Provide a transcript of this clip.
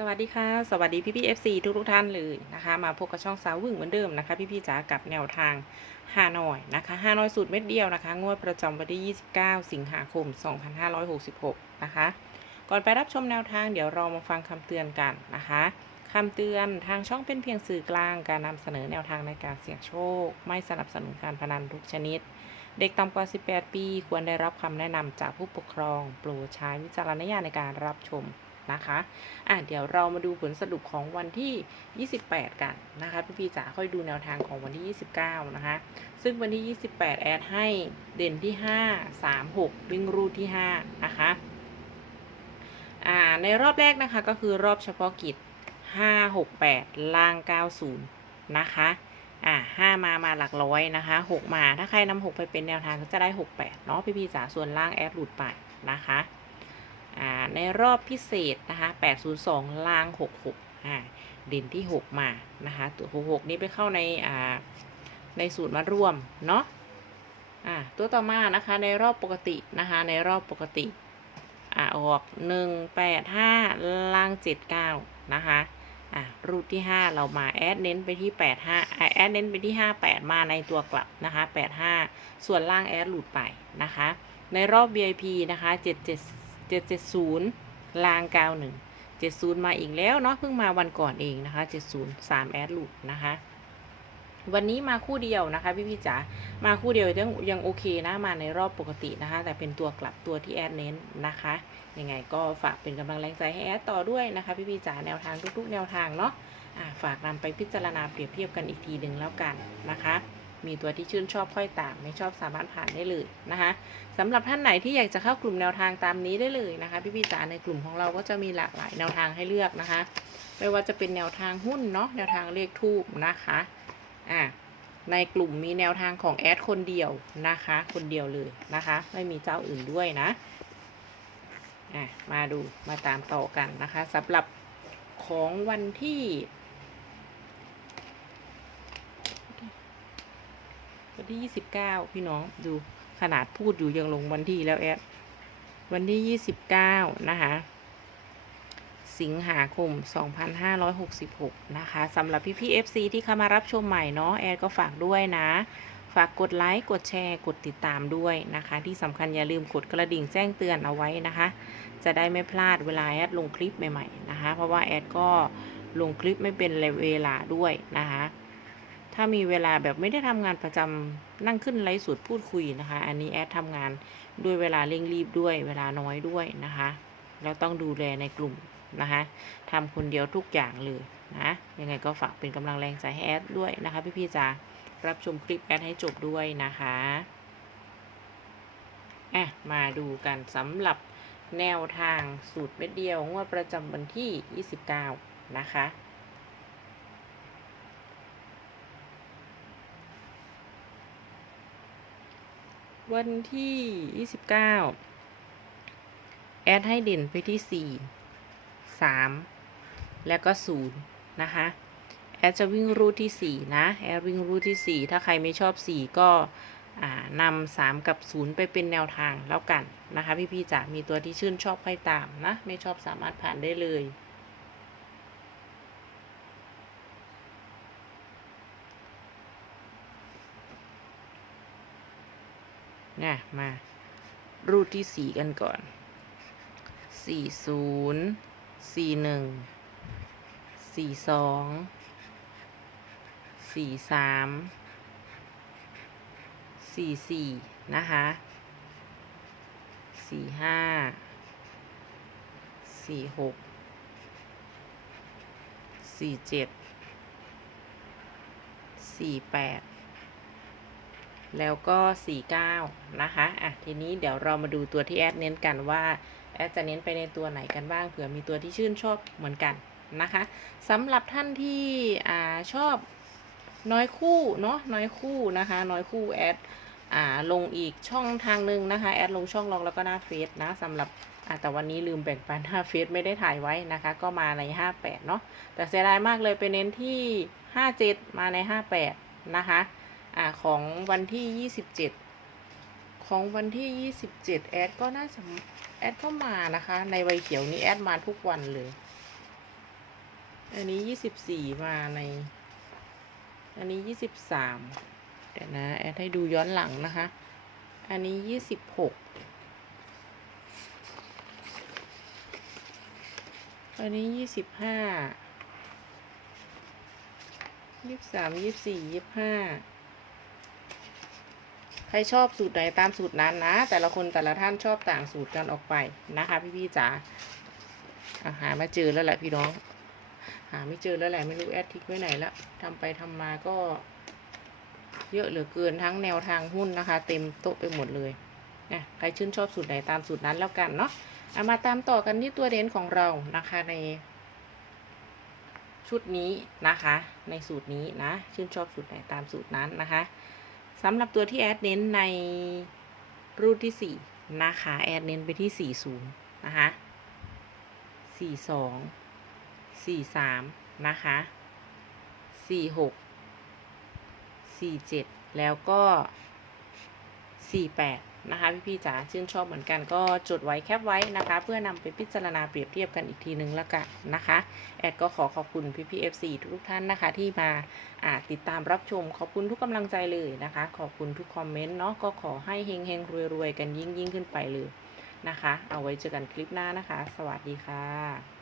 สวัสดีค่ะ สวัสดีพี่พี่เอฟซีทุกทุกท่านเลยนะคะ มาพบกับช่องสาววึ่งเหมือนเดิมนะคะ พี่พี่จ๋ากับแนวทางฮานอยนะคะฮานอยสูตรเม็ดเดียวนะคะ งวดประจำวันที่ 29 สิงหาคม 2566 นะคะ ก่อนไปรับชมแนวทางเดี๋ยวเรามาฟังคำเตือนกันนะคะคำเตือนทางช่องเป็นเพียงสื่อกลางการนำเสนอแนวทางในการเสี่ยงโชค ไม่สนับสนุนการพนันทุกชนิด เด็กต่ำกว่า 18 ปี ควรได้รับคำแนะนำจากผู้ปกครอง โปรดใช้วิจารณญาณในการรับชม นะคะอะเดี๋ยวเรามาดูผลสรุปของวันที่ 28 กันนะคะพี่พี่จ๋าค่อยดูแนวทางของวันที่ 29 นะคะ ซึ่งวันที่ 28 แอดให้เด่นที่ 5 3 6 วิ่งรูดที่ 5 นะคะอ่าในรอบแรกนะคะก็คือรอบเฉพาะกิจ 5 6 8 ล่าง 90 นะคะอ่า5มามาหลักร้อยนะคะ6มาถ้าใครนำ6ไปเป็นแนวทางก็จะได้68เนาะพี่พี่จ๋าส่วนล่างแอดหลุดไปนะคะ ในรอบพิเศษนะคะ802ล่าง 66อ่าเด่นที่ 6 มานะคะตัว 66 นี้ไปเข้าในอ่าในสูตรมาร่วมเนาะอ่าตัวต่อมานะคะในรอบปกตินะคะในรอบปกติอ่าออก 185ล่าง 79นะคะอ่ารูทที่ 5 เรามาแอดเน้นไปที่ 85อ่าแอดเน้นไปที่ 58 มาในตัวกลับนะคะ 85 ส่วนล่างแอดหลุดไปนะคะ ในรอบ VIP นะคะ 77 770ลาง91 70มาอีกแล้วเนาะเพิ่งมาวันก่อนเองนะคะ70 3แอดลุดนะคะวันนี้มาคู่เดียวนะคะพี่พี่จ๋า มาคู่เดียวยังยังโอเคนะมาในรอบปกตินะคะ แต่เป็นตัวกลับตัวที่แอดเน้นนะคะ ยังไงก็ฝากเป็นกำลังแรงใจให้แอดต่อด้วยนะคะพี่พี่จ๋าแนวทางทุกๆ แนวทางเนาะฝากนำไปพิจารณาเปรียบเทียบกันอีกทีหนึ่งแล้วกันนะคะ มีตัวที่ชื่นชอบค่อยตาม ไม่ชอบสามารถผ่านได้เลยนะคะสำหรับท่านไหนที่อยากจะเข้ากลุ่มแนวทางตามนี้ได้เลยนะคะพี่พี่ๆจ๋าในกลุ่มของเราก็จะมีหลากหลายแนวทางให้เลือกนะคะ ไม่ว่าจะเป็นแนวทางหุ้นเนาะแนวทางเลขทูบนะคะอ่าในกลุ่มมีแนวทางของแอดคนเดียวนะคะ คนเดียวเลยนะคะ ไม่มีเจ้าอื่นด้วยนะอะมาดูมาตามต่อกันนะคะสำหรับของวันที่ วันที่29พี่น้องดูขนาดพูดอยู่ยังลงวันที่แล้วแอดวันที่29นะคะสิงหาคม 2566 นะคะสำหรับพี่พี่ FC ที่เข้ามารับชมใหม่เนาะแอดก็ฝากด้วยนะ ฝากกดไลค์ กดแชร์ กดติดตามด้วยนะคะ ที่สำคัญอย่าลืมกดกระดิ่งแจ้งเตือนเอาไว้นะคะ จะได้ไม่พลาดเวลาแอดลงคลิปใหม่ๆนะคะ เพราะว่าแอดก็ลงคลิปไม่เป็นเวลาด้วยนะคะ ถ้ามีเวลาแบบไม่ได้ทำงานประจำนั่งขึ้นไลฟ์สดพูดคุยนะคะ อันนี้แอดทำงานด้วยเวลาเร่งรีบด้วยเวลาน้อยด้วยนะคะแล้วต้องดูแลในกลุ่มนะคะทำคนเดียวทุกอย่างเลยนะยังไงก็ฝากเป็นกำลังแรงใจให้แอดด้วยนะคะพี่ๆจ๋ารับชมคลิปแอดให้จบด้วยนะคะอะมาดูกันสำหรับแนวทางสูตรเม็ดเดียวงวดประจำวันที่ 29 นะคะ วันที่ 29 แอดให้เด่นไปที่ 4 3 แล้วก็0นะคะ แอดจะวิ่งรูทที่ 4 นะ แอดวิ่งรูทที่ 4 ถ้าใครไม่ชอบ 4 ก็อ่านำ3 กับ 0 ไปเป็นแนวทางแล้วกันนะคะ พี่ๆจ๋ามีตัวที่ชื่นชอบค่อยตามนะ ไม่ชอบสามารถผ่านได้เลย นะมา รูทที่สี่กันก่อนสี่ศูนย์สี่หนึ่งสี่สองสี่สามสี่สี่นะคะสี่ห้าสี่หกสี่เจ็ดสี่แปด แล้วก็ 49 นะคะ อะ ทีนี้เดี๋ยวเรามาดูตัวที่แอดเน้นกันว่า แอดจะเน้นไปในตัวไหนกันบ้าง เผื่อมีตัวที่ชื่นชอบเหมือนกันนะคะสำหรับท่านที่อ่าชอบน้อยคู่เนาะน้อยคู่นะคะ น้อยคู่แอดอ่าลงอีกช่องทางหนึ่งนะคะ แอดลงช่องลองแล้วก็หน้าเฟซนะสำหรับอ่าแต่วันนี้ลืมแบ่งปันหน้าเฟซไม่ได้ถ่ายไว้นะคะ ก็มาใน 58 เนาะแต่เสียดายมากเลยไปเน้นที่ 57 มาใน 58 นะคะ อ่าของวันที่ 27 ของวันที่ 27 แอดก็น่าจะแอดก็มานะคะ ในใบเขียวนี้แอดมาทุกวันเลย อันนี้ยี่สิบสี่มาใน อันนี้ยี่สิบสามเดี๋ยวนะ แอดให้ดูย้อนหลังนะคะ อันนี้ยี่สิบหกอันนี้ยี่สิบห้ายี่สามยี่สี่ยี่ห้า ใครชอบสูตรไหนตามสูตรนั้นนะ แต่ละคนแต่ละท่านชอบต่างสูตรกันออกไปนะคะ พี่ๆจ๋าอะหามาเจอแล้วแหละพี่น้อง หาไม่เจอแล้วแหละไม่รู้แอดทิกไว้ไหนละทำไปทำมาก็ เยอะเหลือเกินทั้งแนวทางหุ้นนะคะ เต็มโต๊ะไปหมดเลยนะใครชื่นชอบสูตรไหนตามสูตรนั้นแล้วกันเนาะเอามาตามต่อกันที่ตัวเด่นของเรานะคะใน ชุดนี้นะคะ ในสูตรนี้นะ ชื่นชอบสูตรไหนตามสูตรนั้นนะคะ สำหรับตัวที่แอดเน้นในรูปที่สี่นะคะ แอดเน้นไปที่สี่ศูนย์นะคะสี่สองสี่สามนะคะสี่หกสี่เจ็ดแล้วก็สี่แปด นะคะพี่ๆจ๋าชื่นชอบเหมือนกันก็จดไว้แคปไว้นะคะ เพื่อนำไปพิจารณาเปรียบเทียบกันอีกทีนึงแล้วกันนะคะ แอดก็ขอขอบคุณพี่พีเอฟซีทุกท่านนะคะ ที่มาอ่าติดตามรับชม ขอบคุณทุกกำลังใจเลยนะคะ ขอบคุณทุกคอมเมนต์เนาะก็ขอให้เฮงเฮงรวยรวยๆกันยิ่งยิ่งๆขึ้นไปเลยนะคะ เอาไว้เจอกันคลิปหน้านะคะ สวัสดีค่ะ